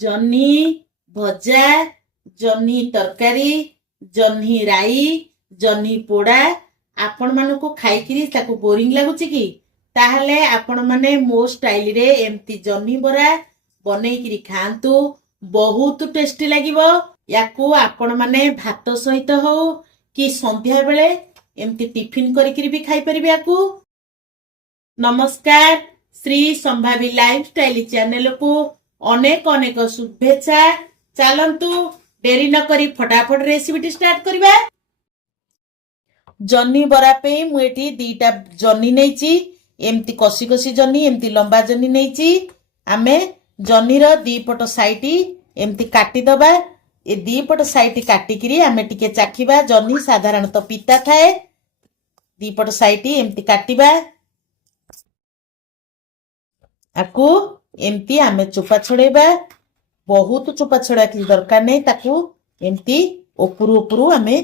ଜହ୍ନି ଭଜା, ଜହ୍ନି ତରକାରୀ, ଜହ୍ନି ରାଇ, ଜହ୍ନି ପୋଡ଼ା। ଆପଣ ମାନଙ୍କୁ ଖାଇକିରି ତାକୁ ବୋରିଂ ଲାଗୁଛି କି? ତାହେଲେ ଆପଣ ମାନେ ମୋ ଷ୍ଟାଇଲରେ ଏମିତି ଜହ୍ନି ବରା ବନେଇକିରି ଖାଆନ୍ତୁ, ବହୁତ ଟେଷ୍ଟି ଲାଗିବ। ୟାକୁ ଆପଣ ମାନେ ଭାତ ସହିତ ହଉ କି ସନ୍ଧ୍ୟା ବେଳେ ଏମିତି ଟିଫିନ କରିକିରି ବି ଖାଇପାରିବେ ୟାକୁ। ନମସ୍କାର, ଶ୍ରୀ ସମ୍ଭାବୀ ଲାଇଫଷ୍ଟାଇଲ ଚ୍ୟାନେଲକୁ ଅନେକ ଅନେକ शुभेच्छा। ଚାଲନ୍ତୁ ଡେରି ନ କରି ଫଟାଫଟ ରେସିପିଟି ଷ୍ଟାର୍ଟ କରିବା। ଜହ୍ନି ବରା ପାଇଁ ମୁଁ ଏଠି ଦିଟା ଜହ୍ନି ନେଇଛି। ଏମିତି କଷି କଷି ଜହ୍ନି, ଏମିତି ଲମ୍ବା ଜହ୍ନି ନେଇଛି। ଆମେ ଜହ୍ନିର ଦି ପଟ ସାଇଡ ଏମିତି କାଟିଦବା। ଏ ଦି ପଟ ସାଇଡ କାଟିକିରି ଆମେ ଟିକେ ଚାଖିବା। ଜହ୍ନି ସାଧାରଣତଃ ପିତା ଥାଏ। ଦି ପଟ ସାଇଡ ଏମିତି କାଟିବା। ଆକୁ ଏମିତି ଆମେ ଚୋପା ଛଡେଇବା। ବହୁତ ଚୋପା ଛଡା କିଛି ଦରକାର ନାହିଁ। ତାକୁ ଏମିତି ଉପରୁ ଆମେ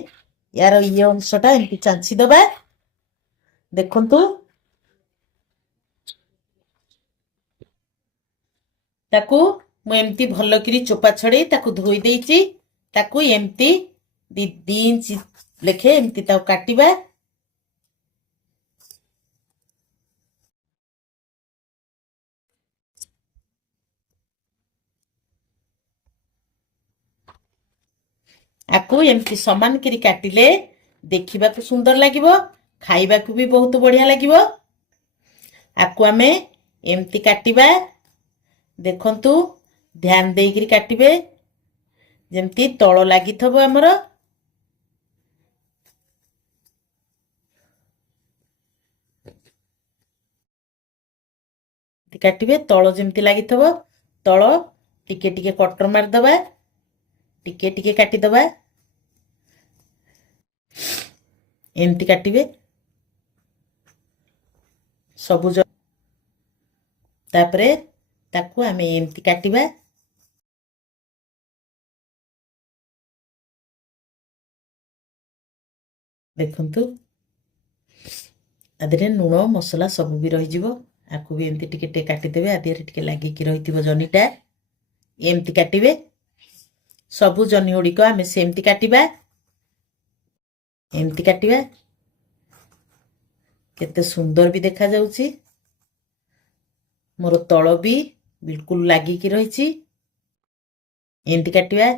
यार ये अंशटा एमती चांची दबा। देखंतु ताकू मु एमती भलो करी चोपा छड़े ताकू धोई देइची। ताकू एमती 2 इंच लेखे एमती ताऊ काटिबा। आकु एमती समान करी काटिले देखिबा को सुंदर लागिबो, खाइबा को भी बहुत बढ़िया लागिबो। आकु आमे एमती काटिबा। देखंतु ध्यान देइकरी काटिबे जेमती तळ लागिथबो हमरो। काटिबे तळ जेमती लागिथबो। तळ टिके टिके कटर मार दबा। टिके टिके काटी दबा। एमती काटिबे सबुज। तापरे ताकू आमे एमती काटिबा। देखंतु आदिरे नुण मसला सब भी रही जिवो। आकू भी एमती टिके टिके काटी देबे। आदिरे टिके लागि कि रहिथिबो जहनीटा एमती काटिबे। सबु जहनी गुड़िक आमे सेमती काटिबा। एमती काटिबा। केते सुंदर भी देखा जाउची। मोर तळ भी बिल्कुल लागि कि रहिची। एमती काटिबा।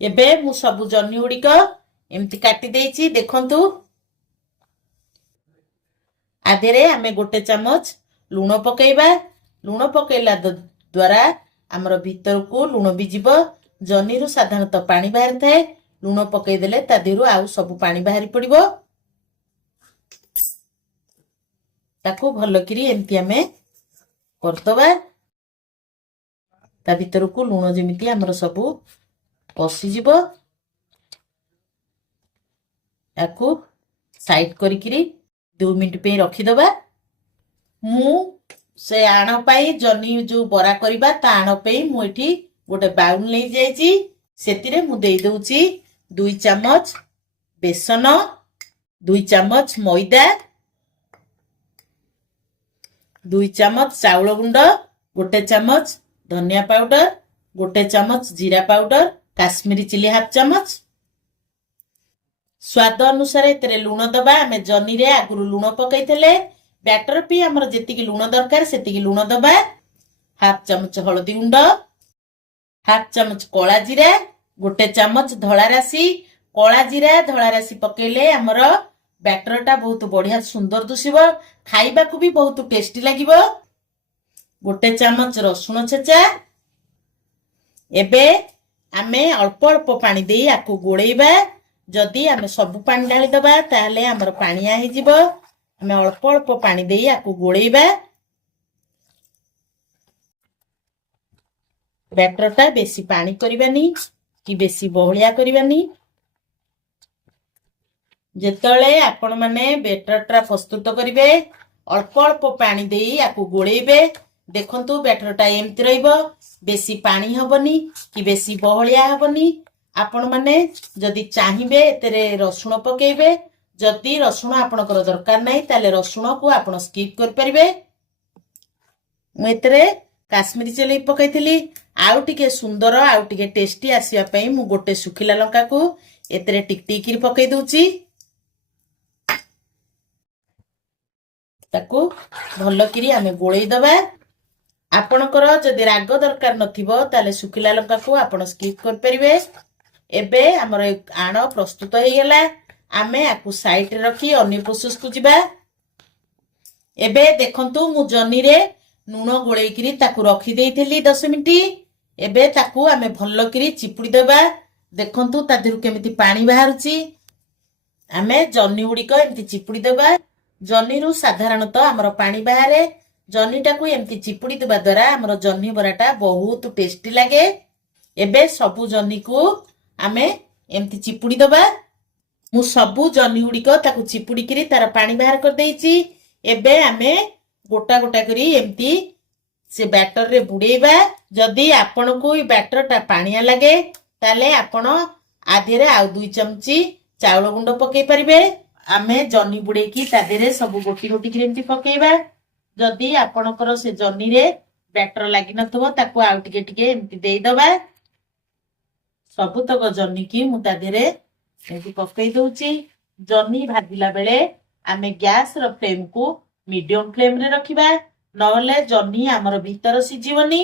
एबे मु सबु जहनी गुड़िक एमती काटी देइची। देखंतु आधेरे आमे गोटे चामच लूण पकेइबा। लूण पकेइला द्वारा आमर भीतर को लूण भी जीवो। जहनी रु साधारणतः पानी बाहर थाए। लूण पकेइ देले ता देहरु आउ सब पानी बाहरी पड़िबो। ताकू भलो करी एमती आमे करतबा। ता भीतर को लूण जेमिति आमर सबु पसी जीवो। याकू साइड करिकिरी 2 मिनिट पे रखी दबा। मु से आण पाई जहनी जो बरा करिबा ता आण पे मु एठी गोटे बाउल नै जाईची। सेतिरे मु देई दउची 2 चामच बेसन, 2 चामच मैदा, 2 चामच चाउल गुंड, गोटे चामच धनिया पाउडर, गोटे चामच जीरा पाउडर, काश्मीरी चिली हाफ चामच। स्वाद अनुसार एतरे लूण दबा। आमे जहनी रे आगुरु लूण पकैथले। बैटर पी हमर जेतिकी लूण दरकार सेतिकी लूण दबा। हाफ चामच हळदी गुंड, हाफ चामच कला जीरा, गोटे चामच धला राशि। कला जीरा धला राशि पकेले हमर बैटरटा बहुत बढ़िया सुंदर दुसिबो। खाइबा को भी बहुत टेस्टी लागिबो। गोटे चामच रसुण छेचा। एबे आमे अल्प अल्प पानी देई आकु गोळेइबा। जदि आमे सब पानी ढाली दबा ताहले हमर पानिया हे जिवो। आमे अल्प अल्प पानी देई आकु गोळेइबा। बैटरटा बेसी पानी करिबानी कि बेसी बहलिया करिबानी। जेतळे आपण माने बैटरटा प्रस्तुत करिवे अल्प अल्प पानी देई आकु गोळेइबे। देखंतु बैटरटा एमति रहिबो। बेसी पानी हबनी कि बेसी बहलिया हबनी। आपण माने जदि चाहिबे एतरे रसुण पकेइबे। जदि रसुण आपणकर दरकार नाही ताले रसुण को आपण स्किप कर परिबे। मु एतरे काश्मीरी चिली पकईली आउ टिके सुंदर आउ टिके टेस्टी आसिया पई मु गोटे सुखिला लंका को एतरे टिक टिक पकई दूची ताकू भल किरी आमे गोळेई दबा। आपणकर जदि राग दरकार नथिबो ताले सुखिला लंका को आपण स्किप कर परिबे। एबे हमर आण प्रस्तुत हो गला आमे आकु साइड रे रखी अन्य प्रोसेस को जिबा। एबे देखंतु मु जनी रे नून गोळेई किरी ताकू रखी देइथिली 10 मिनिट। एबे ताकू आमे भल किरी चिपुड़ी देबा। देखंतु ता दिरु केमिति पानी बाहरुची। आमे जनी उड़िक एमति चिपुड़ी देबा। जनी रु साधारणतः हमर पानी बाहरे जनीटा को एमति चिपुड़ी देबा द्वारा हमर जनी बराटा बहुत टेस्टी लागे। एबे सबु जनी को आमे एमति चिपुड़ी देबा। मु सबु जनी उड़िक ताकू चिपुड़ी किरी तार पानी बाहर कर देइची। एबे आमे गोटा गोटा करी एमती से बैटर रे बुड़ेबा। जदि आपण को ई बैटर टा पानिया लागे ताले आपण आधे रे आ 2 चमची चाउल गुंड पकई परिबे। आमे जनी बुड़े की ता देरे सब गोटी गोटी करी एमती पकेइबा। जदि आपणकर से जनी रे बैटर लागि नथबो ताकू आ टिके टिके एमती देई दबा। सबुतक जनी की मु ता देरे एमती पकई दउची। जनी भाजिला बेले आमे गैस रो फ्लेम को मीडियम फ्लेम रे रखिबा नहले जनी हमर भीतर सिजीवनी।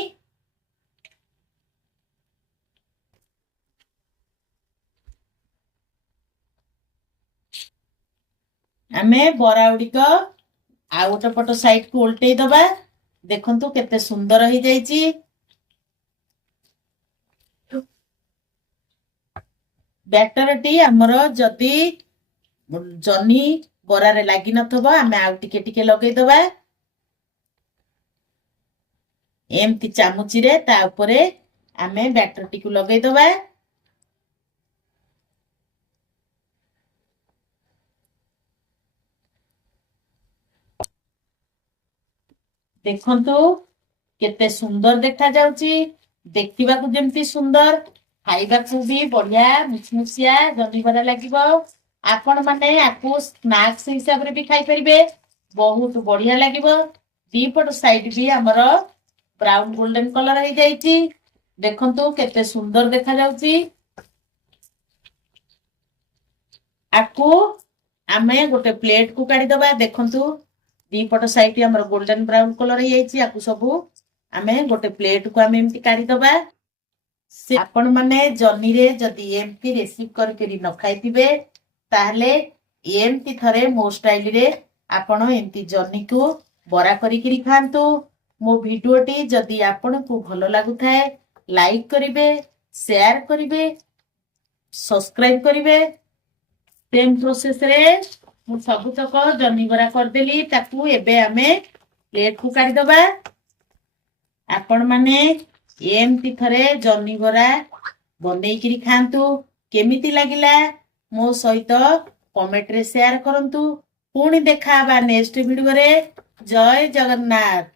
आमे बरा उड़िक आ गोटे पट साइड को उल्टै दबा। देखंतु केते सुंदर हो जाइची। बैटर टी हमर जदी जनी बरा रे लागि नथबो आमे आ टिके टिके लगै दबा। एमती चामुची रे ता ऊपरे आमे बैटर टी को लगै दबा। देखंतु केते सुंदर देखा जाउची। देखिबा को जेमती सुंदर खाइबा को भी बढ़िया मुचमुचिया जनी बरा लागिबो। आपण माने आकु स्नैक्स हिसाब रे भी खाइ परिबे। बहुत बढ़िया लागिबो। दीपट साइड भी हमर ब्राउन गोल्डन कलर हो जाइची। देखंतु केते सुंदर देखा जाउची। आकु आमे गोटे प्लेट को काढी दबा। देखंतु दीपट साइड हमर गोल्डन ब्राउन कलर हो जाइची। आकु सबु आमे गोटे प्लेट को आमे एमती काढी दबा। से आपण माने जनी रे जदी एमती रेसिपी कर केरी न खाइतिबे ताहले एमती थरे मो स्टाइल रे आपण एमती जनी को बरा करी किरी खांतु। मो भिडियोटी जदी आपण को भलो लागु थाए लाइक करिवे, शेयर करिवे, सब्सक्राइब करिवे। सेम प्रोसेस रे मु सबुतक जनी बरा कर देली। ताकू एबे आमे प्लेट को काढी दबा। आपण माने एमती थरे जनी बरा बनेई किरी खांतु। केमिति लागिला मो सहित कमेंट रे शेयर करंतु। पुणी देखा बा नेक्स्ट वीडियो रे। जय जगन्नाथ।